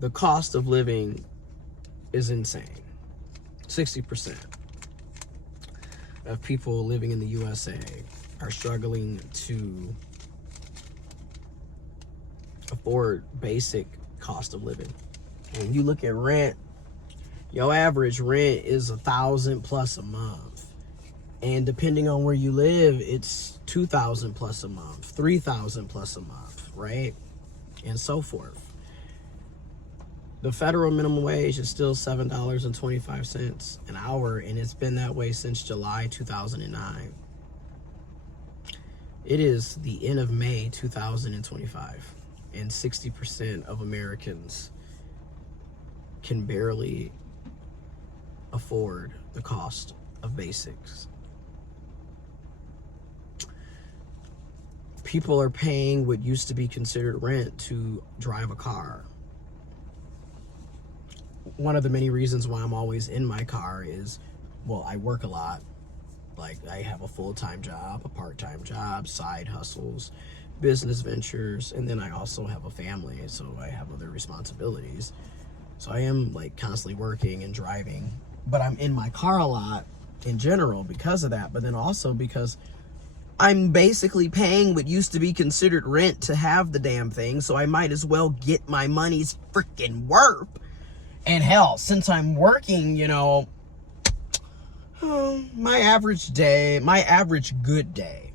the cost of living is insane. 60% of people living in the USA are struggling to afford basic cost of living. And you look at rent, your average rent is $1,000 plus a month. And depending on where you live, it's $2,000 plus a month, $3,000 plus a month, right? And so forth. The federal minimum wage is still $7.25 an hour, and it's been that way since July 2009. It is the end of May 2025, and 60% of Americans can barely afford the cost of basics. People are paying what used to be considered rent to drive a car. One of the many reasons why I'm always in my car is, well, I work a lot. Like, I have a full-time job, a part-time job, side hustles, business ventures, and then I also have a family, so I have other responsibilities. So I am, like, constantly working and driving, but I'm in my car a lot in general because of that, but then also because I'm basically paying what used to be considered rent to have the damn thing, so I might as well get my money's freaking worth. And hell, since I'm working, you know, my average good day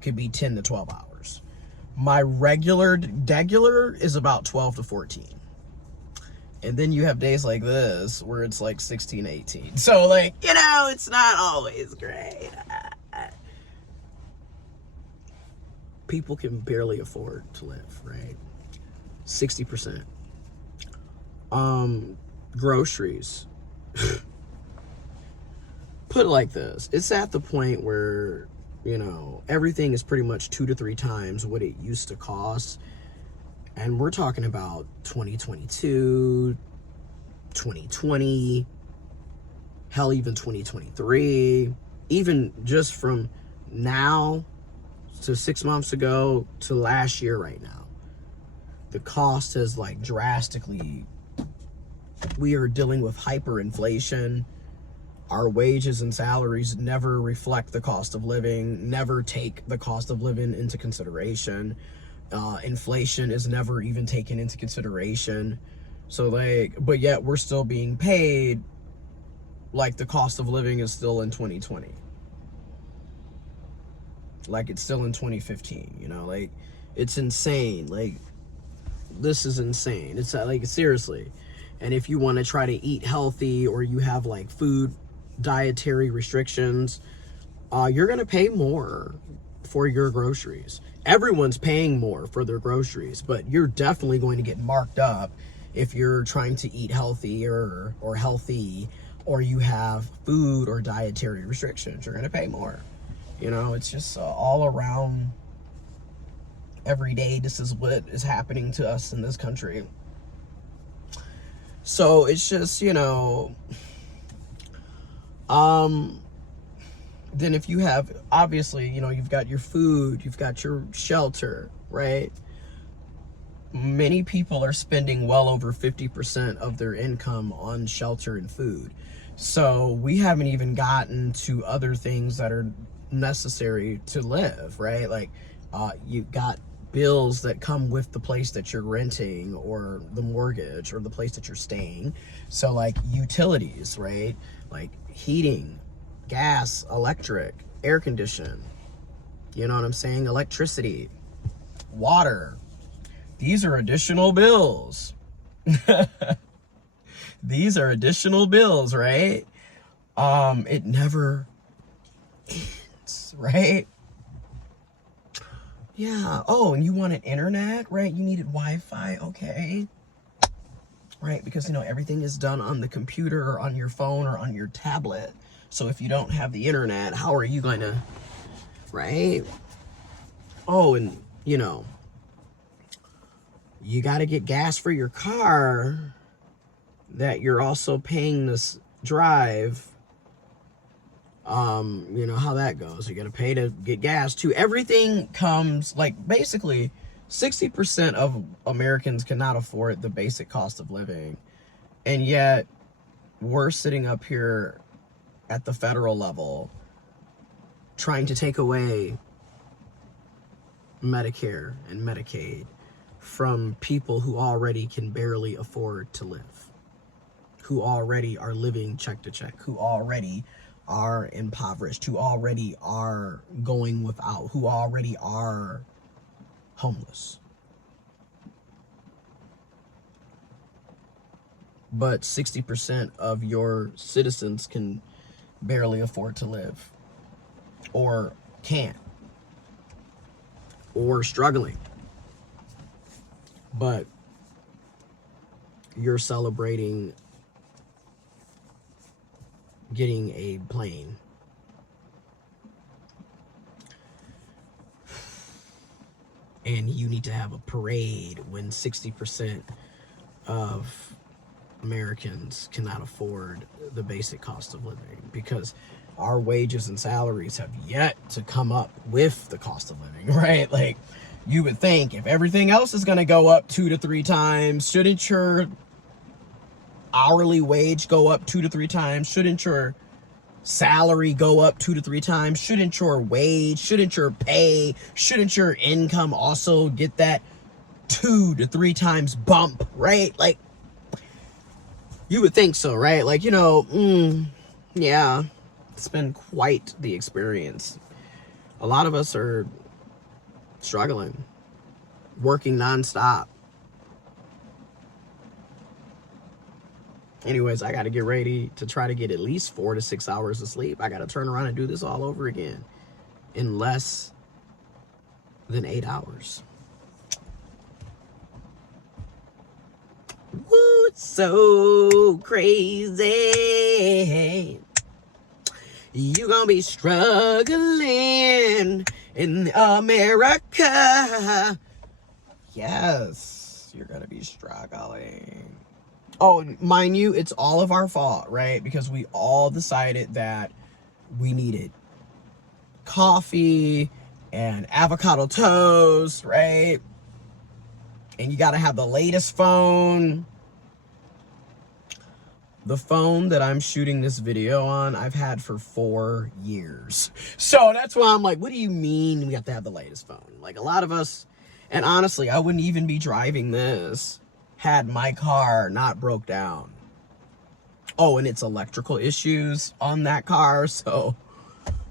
could be 10 to 12 hours. My regular is about 12 to 14. And then you have days like this where it's like 16, 18. So, like, you know, it's not always great. People can barely afford to live, right? 60%. Groceries. Put it like this. It's at the point where, you know, everything is pretty much 2 to 3 times what it used to cost. And we're talking about 2022, 2020, hell, even 2023. Even just from now to 6 months ago to last year right now. The cost has, like, drastically. We are dealing with hyperinflation. Our wages and salaries never reflect the cost of living, never take the cost of living into consideration. Inflation is never even taken into consideration. So, like, but yet we're still being paid like the cost of living is still in 2020. Like it's still in 2015, you know, like it's insane. Like, this is insane. It's like, seriously. And if you want to try to eat healthy or you have like food dietary restrictions, you're going to pay more for your groceries. Everyone's paying more for their groceries, but you're definitely going to get marked up if you're trying to eat healthier or healthy, or you have food or dietary restrictions. You're going to pay more. You know, it's just all around every day. This is what is happening to us in this country. So it's just, you know, then if you have, obviously, you know, you've got your food, you've got your shelter, right? Many people are spending well over 50% of their income on shelter and food. So we haven't even gotten to other things that are necessary to live, right? Like, you've got bills that come with the place that you're renting or the mortgage or the place that you're staying. So like utilities, right? Like heating, gas, electric, air condition, you know what I'm saying? Electricity, water. These are additional bills. These are additional bills, right? It never ends, right? Yeah. Oh, and you wanted internet, right? You needed Wi-Fi. Okay. Right. Because, you know, everything is done on the computer or on your phone or on your tablet. So if you don't have the internet, how are you going to, right? Oh, and, you know, you got to get gas for your car that you're also paying this drive. You know how that goes. You got to pay to get gas too. Everything comes, like, basically 60% of Americans cannot afford the basic cost of living. And yet we're sitting up here at the federal level trying to take away Medicare and Medicaid from people who already can barely afford to live, who already are living check to check, who already are impoverished, who already are going without, who already are homeless. But 60% of your citizens can barely afford to live, or can't, or struggling. But you're celebrating getting a plane. And you need to have a parade when 60% of Americans cannot afford the basic cost of living, because our wages and salaries have yet to come up with the cost of living, right? Like, you would think if everything else is going to go up 2 to 3 times, shouldn't your hourly wage go up 2 to 3 times? Shouldn't your salary go up 2 to 3 times? Shouldn't your wage, shouldn't your pay, shouldn't your income also get that 2 to 3 times bump, right? Like, you would think so, right? Like, yeah, it's been quite the experience. A lot of us are struggling, working nonstop. Anyways, I got to get ready to try to get at least 4 to 6 hours of sleep. I got to turn around and do this all over again in less than 8 hours. Woo, it's so crazy. You gonna be struggling in America. Yes, you're gonna be struggling. Oh, mind you, it's all of our fault, right? Because we all decided that we needed coffee and avocado toast, right? And you gotta have the latest phone. The phone that I'm shooting this video on, I've had for 4 years. So that's why I'm like, what do you mean we have to have the latest phone? Like, a lot of us, and honestly, I wouldn't even be driving this had my car not broke down. Oh, and it's electrical issues on that car. So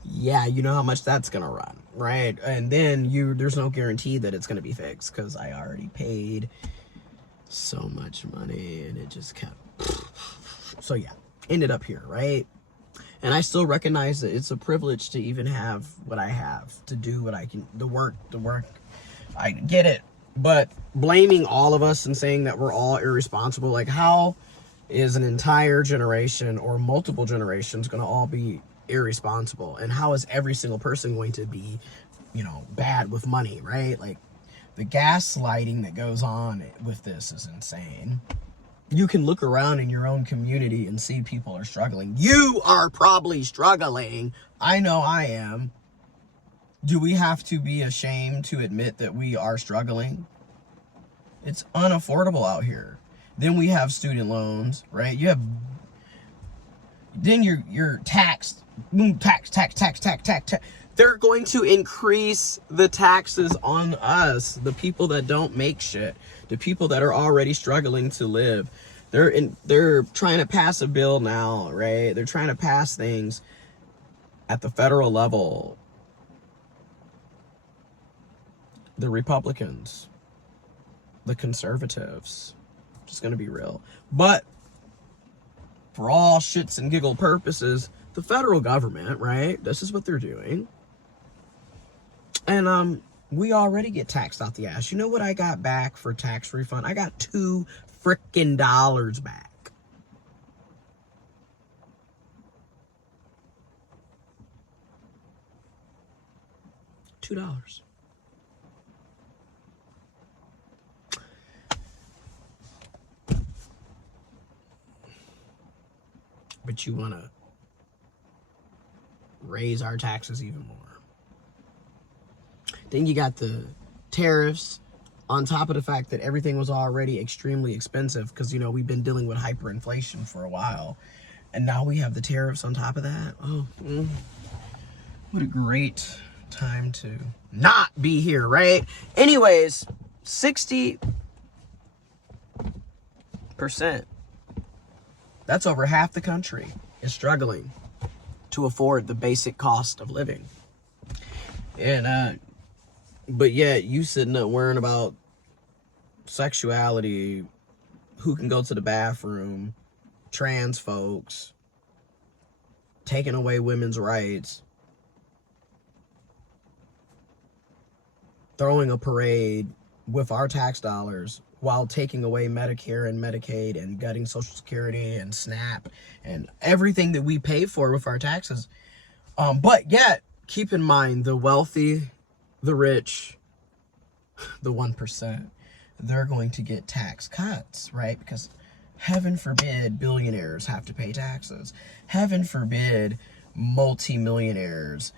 yeah, you know how much that's gonna run, right? And then there's no guarantee that it's gonna be fixed, because I already paid so much money and it just kept. So yeah, ended up here, right? And I still recognize that it's a privilege to even have what I have, to do what I can, the work. I get it. But blaming all of us and saying that we're all irresponsible, like, how is an entire generation or multiple generations going to all be irresponsible? And how is every single person going to be, bad with money, right? Like, the gaslighting that goes on with this is insane. You can look around in your own community and see people are struggling. You are probably struggling. I know I am. Do we have to be ashamed to admit that we are struggling? It's unaffordable out here. Then we have student loans, right? Then you're taxed. Tax. They're going to increase the taxes on us, the people that don't make shit, the people that are already struggling to live. They're trying to pass a bill now, right? They're trying to pass things at the federal level. The Republicans, the conservatives, just gonna be real. But for all shits and giggle purposes, the federal government, right? This is what they're doing. And we already get taxed out the ass. You know what I got back for tax refund? I got $2 frickin' back. $2. But you want to raise our taxes even more. Then you got the tariffs on top of the fact that everything was already extremely expensive because, you know, we've been dealing with hyperinflation for a while. And now we have the tariffs on top of that. Oh, what a great time to not be here, right? Anyways, 60%. That's over half the country is struggling to afford the basic cost of living. And, but yet you sitting up worrying about sexuality, who can go to the bathroom, trans folks, taking away women's rights, throwing a parade with our tax dollars while taking away Medicare and Medicaid and gutting Social Security and SNAP and everything that we pay for with our taxes. But yet, keep in mind, the wealthy, the rich, the 1%, they're going to get tax cuts, right? Because heaven forbid billionaires have to pay taxes. Heaven forbid multimillionaires,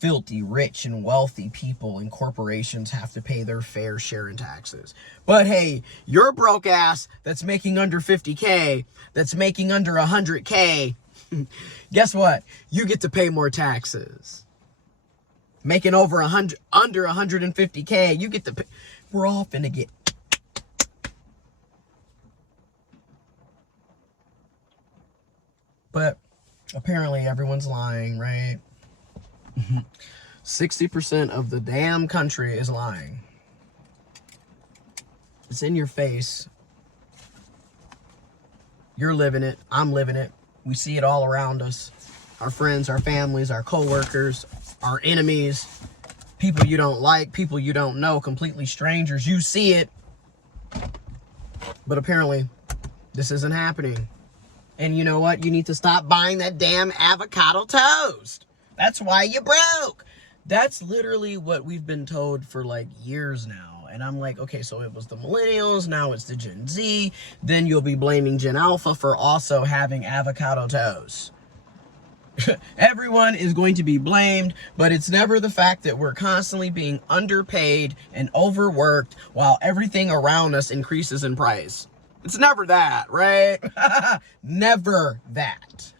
filthy, rich, and wealthy people and corporations have to pay their fair share in taxes. But hey, your broke ass that's making under 50K, that's making under 100K, guess what? You get to pay more taxes. Making over under 150K, you get to pay. We're all finna get. But apparently everyone's lying, right? 60% of the damn country is lying. It's in your face. You're living it. I'm living it. We see it all around us. Our friends, our families, our coworkers, our enemies, people you don't like, people you don't know, completely strangers. You see it. But apparently, this isn't happening. And you know what? You need to stop buying that damn avocado toast. That's why you broke. That's literally what we've been told for like years now. And I'm like, okay, so it was the millennials, now it's the Gen Z. Then you'll be blaming Gen Alpha for also having avocado toast. Everyone is going to be blamed, but it's never the fact that we're constantly being underpaid and overworked while everything around us increases in price. It's never that, right? Never that.